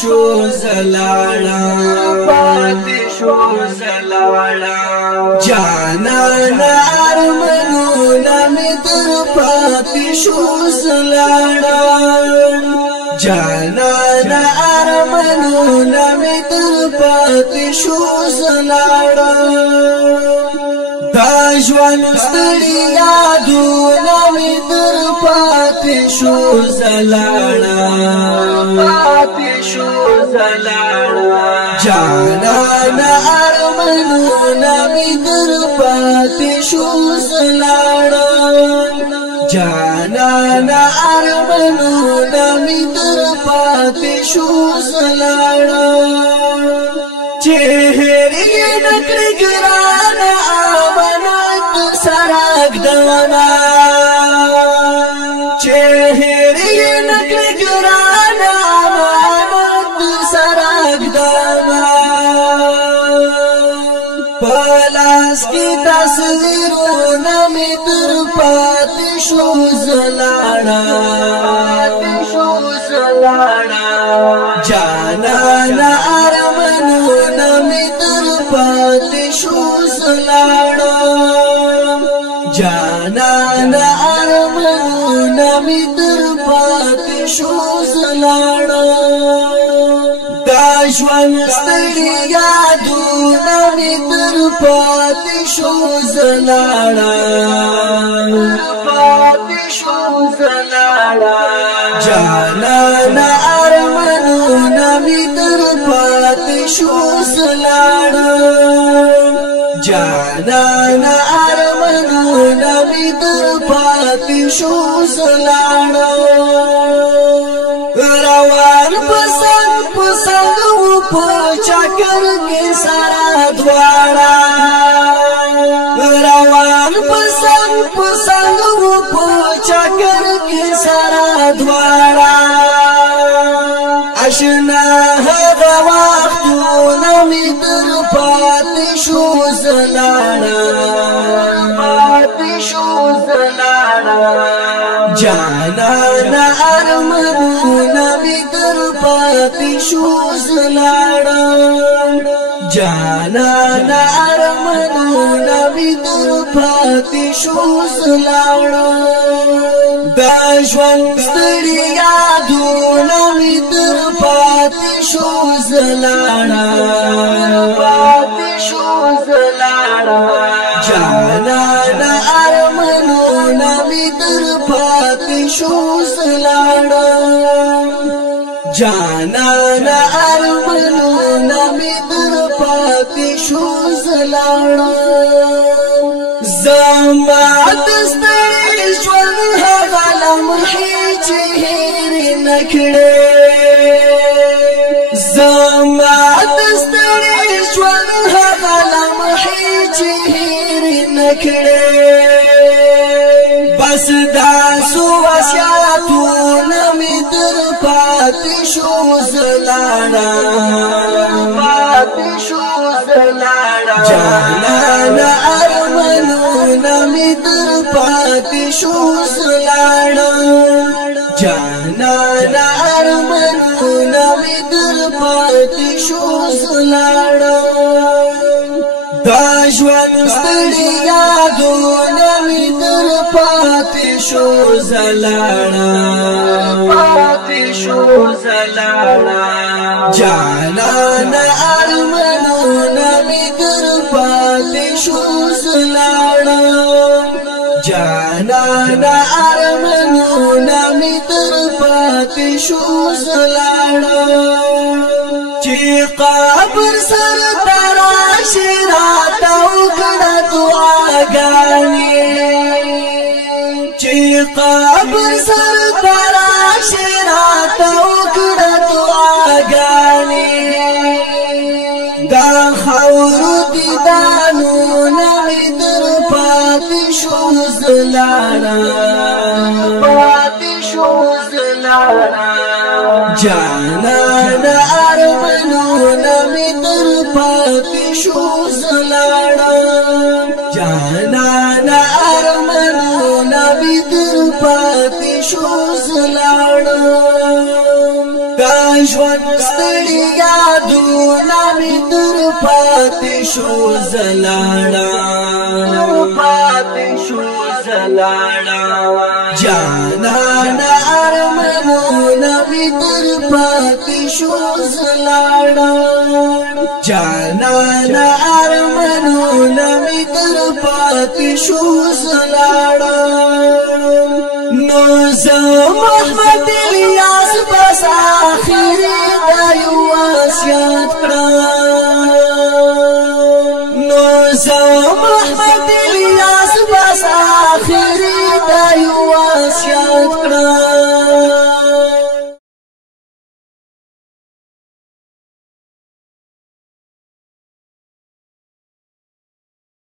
شو زلاړه پاتې شو زلاړه جانان ارمانونه مې در پاتې شو زلاړه جانان ارمانونه مې در پاتې شو زلاړه دا ژوند ستړي یادونه مې در پاتې شو زلاړه پاتې شو زلاړه جانان ارمانونه مې در پاتې شو زلاړه جانان ارمانونه مې در پاتې شو زلاړه چې هېرې نکړې ګرانه امانت سرک دوانا چې هېرې نکړې ګرانه امانت سرک دوانا په لاس کې تصویرونه مې در پاتې شو زلاړه جانان ارمانونه مې در پاتې شو زلاړه جانان ارمانونه مې در پاتې شو زلاړه دا ژوند ستړي یادونه مې در پاتې شو زلاړه پاتې شو زلاړه جانان ارمانونه مې در پاتې شو زلاړه جانان ارمانونه مې در پاتې شو زلاړه روان پسند پسند و په چکر کې سره دواړه روان پسند پسند و په چکر کې سره دواړه اشنا هغه وختونه مې در پاتې شو زلاړه پاتې شو زلاړه جانان ارمانونه مې در پاتې شو زلاړه جانان ارمانونه مې در پاتې شو زلاړه دا ژوند ستړي یادونه مې در پاتې شو زلاړه پاتې شو زلاړه جانان ارمانونه مې در پاتې شو زلاړه جانان ارمانونه مې در پاتې شو زلاړه زما د ستړي ژوند هغه لمحې چې هېرې نه کړې زما د ستړي ژوند هغه لمحې چې هېرې نه کړې بس داسو وصیتونه مې در پاتې شو زلاړه پاتې شو زلاړه جانان ارمانونه مې در پاتې شو زلاړه جانان ارمانونه مې در پاتې شو زلاړه دا ژوند ستړي یادونه مې در پاتې شو زلاړه پاتې شو زلاړه جانان ارمانونه مې در پاتې شو زلاړه جانان ارمانونه مې در پاتې شو زلاړه چې قبر سر تراشي راته وکړه دعاګانې چې قبر سر تراشي راته وکړه دعاګانې دا خاورو دیدانونه مې در پاتې شو زلاړه پاتې شو زلاړه جانان ارمانونه مې در پاتې شو زلاړه جانان ارمانونه مې در پاتې شو زلاړه دا ژوند پاتې شو زلاړه پاتې شو زلاړه جانان ارمانونه می تر پاتې شو زلاړه جانان ارمانونه می تر پاتې شو زلاړه نو زه محمد الیاس بس آخري